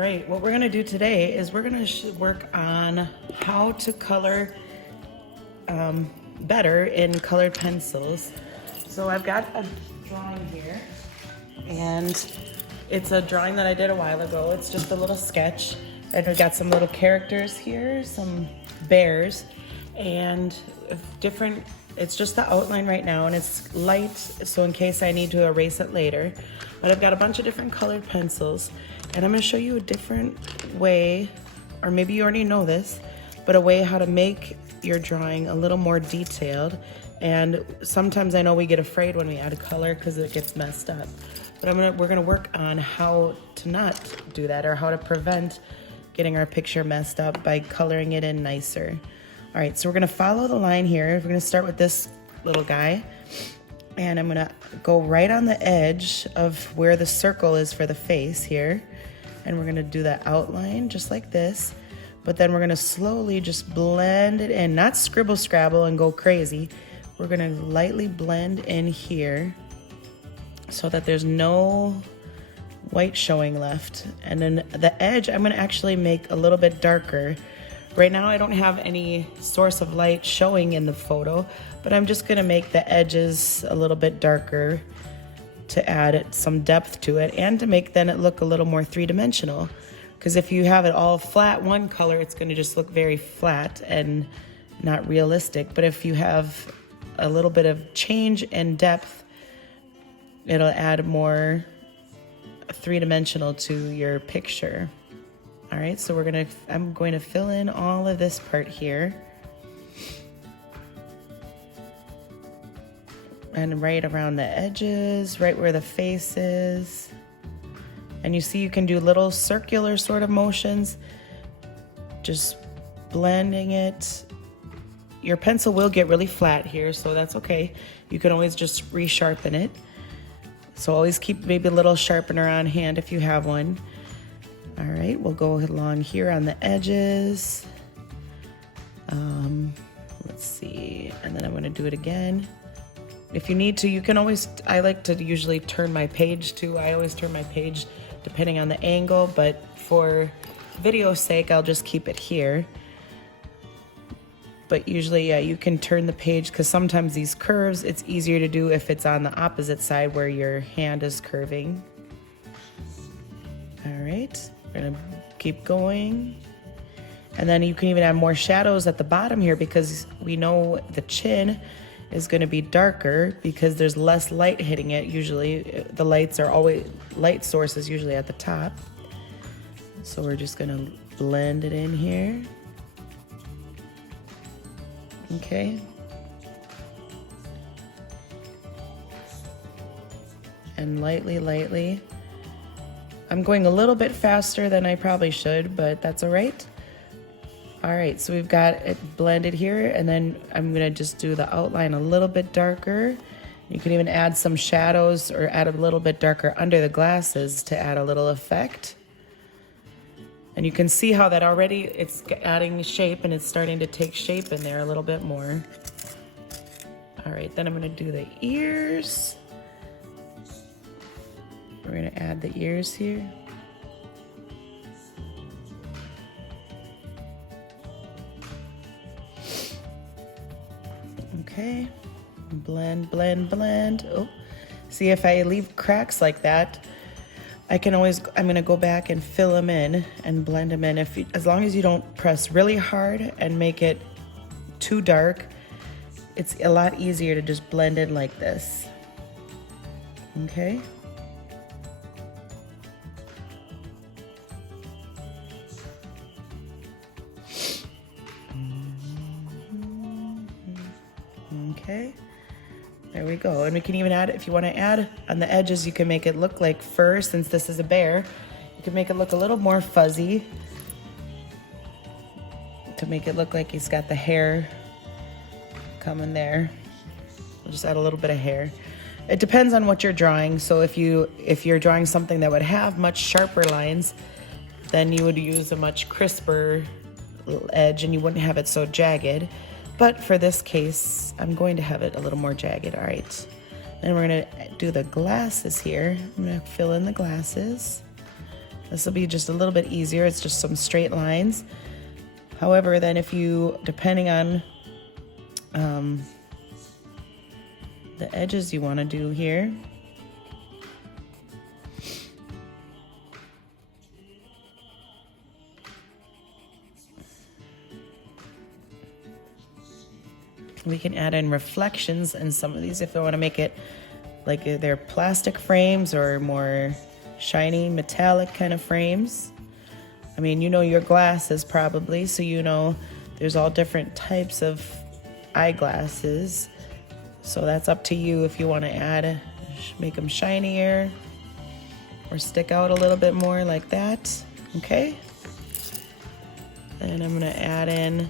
Right, what we're gonna do today is we're gonna work on how to color better in colored pencils. So I've got a drawing here, and it's a drawing that I did a while ago. It's just a little sketch, and we got some little characters here, some bears, and different, it's just the outline right now, and it's light, so in case I need to erase it later. But I've got a bunch of different colored pencils, and I'm gonna show you a different way, or maybe you already know this, but a way how to make your drawing a little more detailed. And sometimes I know we get afraid when we add color because it gets messed up. But we're gonna work on how to not do that, or how to prevent getting our picture messed up by coloring it in nicer. All right, so we're gonna follow the line here. We're gonna start with this little guy, and I'm gonna go right on the edge of where the circle is for the face here. And we're gonna do that outline just like this, but then we're gonna slowly just blend it in, not scribble scrabble and go crazy. We're gonna lightly blend in here so that there's no white showing left. And then the edge, I'm gonna actually make a little bit darker. Right now I don't have any source of light showing in the photo, but I'm just gonna make the edges a little bit darker to add some depth to it, and to make then it look a little more three-dimensional. Because if you have it all flat one color, it's gonna just look very flat and not realistic. But if you have a little bit of change and depth, it'll add more three-dimensional to your picture. All right, so I'm going to fill in all of this part here. And right around the edges, right where the face is. And you see you can do little circular sort of motions, just blending it. Your pencil will get really flat here, so that's okay. You can always just resharpen it. So always keep maybe a little sharpener on hand if you have one. All right, we'll go along here on the edges. Let's see, and then I'm gonna do it again. If you need to, you can always, I like to usually turn my page too. I always turn my page depending on the angle, but for video's sake, I'll just keep it here. But usually, yeah, you can turn the page, because sometimes these curves, it's easier to do if it's on the opposite side where your hand is curving. All right, we're gonna keep going. And then you can even add more shadows at the bottom here, because we know the chin is going to be darker because there's less light hitting it. Usually the light source is usually at the top. So we're just going to blend it in here. Okay. And lightly. I'm going a little bit faster than I probably should, but that's all right. All right, so we've got it blended here, and then I'm gonna just do the outline a little bit darker. You can even add some shadows or add a little bit darker under the glasses to add a little effect. And you can see how that already, it's adding shape, and it's starting to take shape in there a little bit more. All right, then I'm gonna do the ears. We're gonna add the ears here. Okay, blend. Oh, see, if I leave cracks like that, I'm gonna go back and fill them in and blend them in. As long as you don't press really hard and make it too dark, it's a lot easier to just blend in like this. Okay. Okay, there we go. And we can even add, if you want to add on the edges, you can make it look like fur. Since this is a bear, you can make it look a little more fuzzy to make it look like he's got the hair coming there. We'll just add a little bit of hair. It depends on what you're drawing. So if you're drawing something that would have much sharper lines, then you would use a much crisper edge and you wouldn't have it so jagged. But for this case, I'm going to have it a little more jagged. All right. Then we're gonna do the glasses here. I'm gonna fill in the glasses. This will be just a little bit easier. It's just some straight lines. However, then if you, depending on the edges you want to do here, we can add in reflections in some of these if we want to make it like they're plastic frames or more shiny metallic kind of frames. I mean, you know your glasses probably, so you know there's all different types of eyeglasses. So that's up to you if you want to add, make them shinier or stick out a little bit more like that. Okay. And I'm going to add in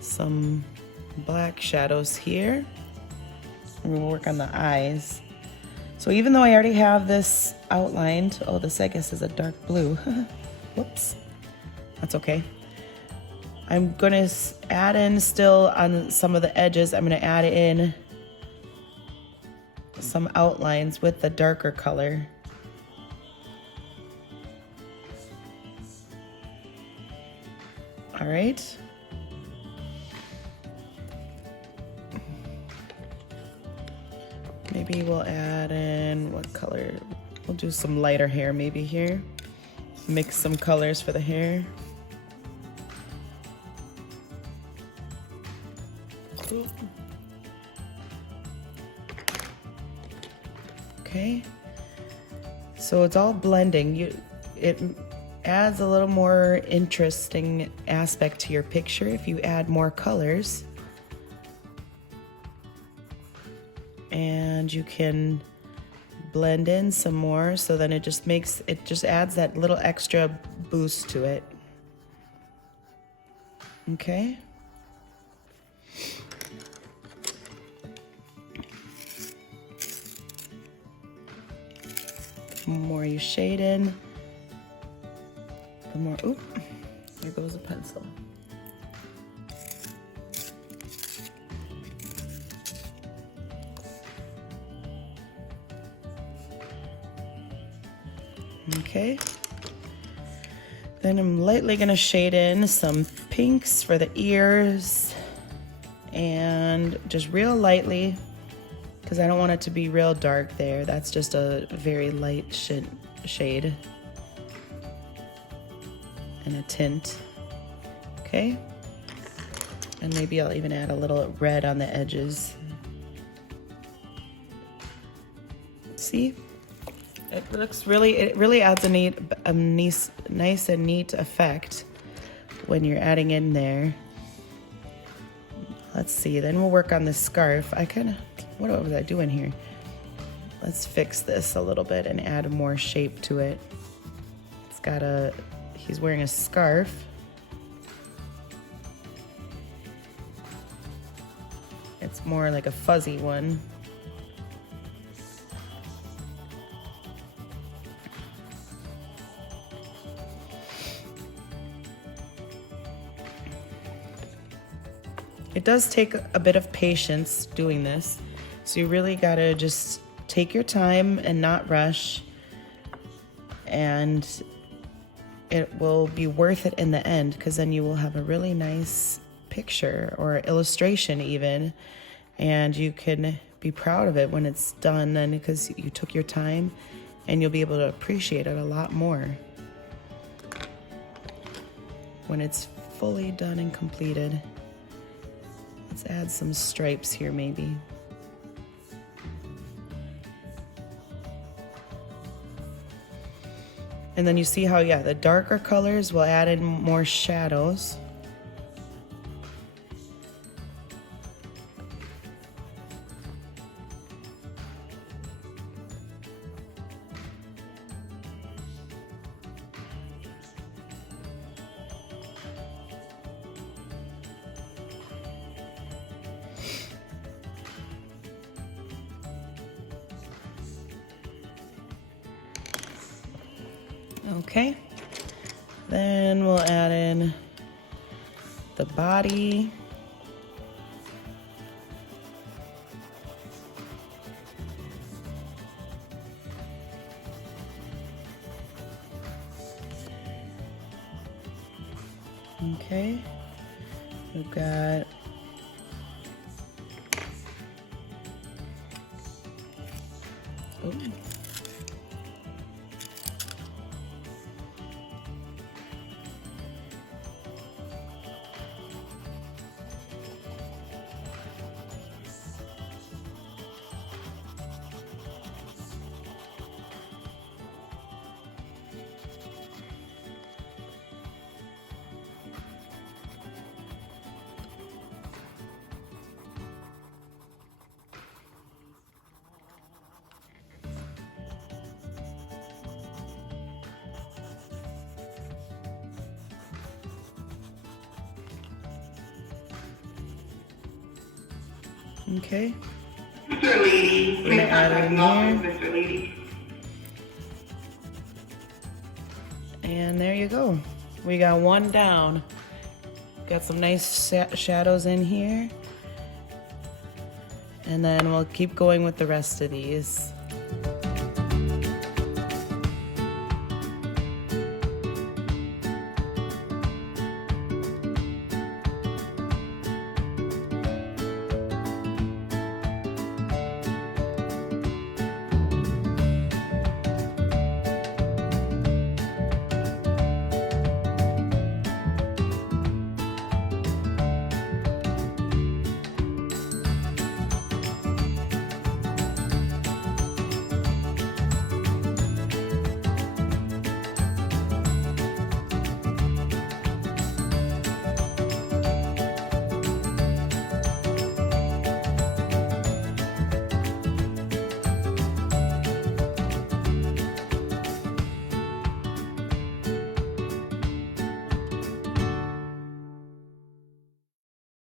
some black shadows here. And we'll work on the eyes. So even though I already have this outlined, oh, this I guess is a dark blue. Whoops. That's okay. I'm gonna add in still on some of the edges, I'm gonna add in some outlines with the darker color. All right. Maybe we'll add in, what color? We'll do some lighter hair maybe here. Mix some colors for the hair. Okay. So it's all blending. It adds a little more interesting aspect to your picture if you add more colors. And you can blend in some more, so then it just adds that little extra boost to it. Okay. The more you shade in, the more, oop, there goes a pencil. Okay, then I'm lightly gonna shade in some pinks for the ears and just real lightly, because I don't want it to be real dark there. That's just a very light shade and a tint. Okay, and maybe I'll even add a little red on the edges. See? It really adds a nice and neat effect when you're adding in there. Let's see, then we'll work on the scarf. What was I doing here? Let's fix this a little bit and add more shape to it. He's wearing a scarf. It's more like a fuzzy one. It does take a bit of patience doing this, so you really gotta just take your time and not rush, and it will be worth it in the end, because then you will have a really nice picture or illustration even, and you can be proud of it when it's done, and because you took your time, and you'll be able to appreciate it a lot more when it's fully done and completed. Let's add some stripes here maybe. And then you see how, yeah, the darker colors will add in more shadows. Okay, then we'll add in the body. Okay, we've got ooh. Okay. Mr. Lady, We're gonna add it in here. Mr. Lady. And there you go. We got one down. Got some nice shadows in here. And then we'll keep going with the rest of these.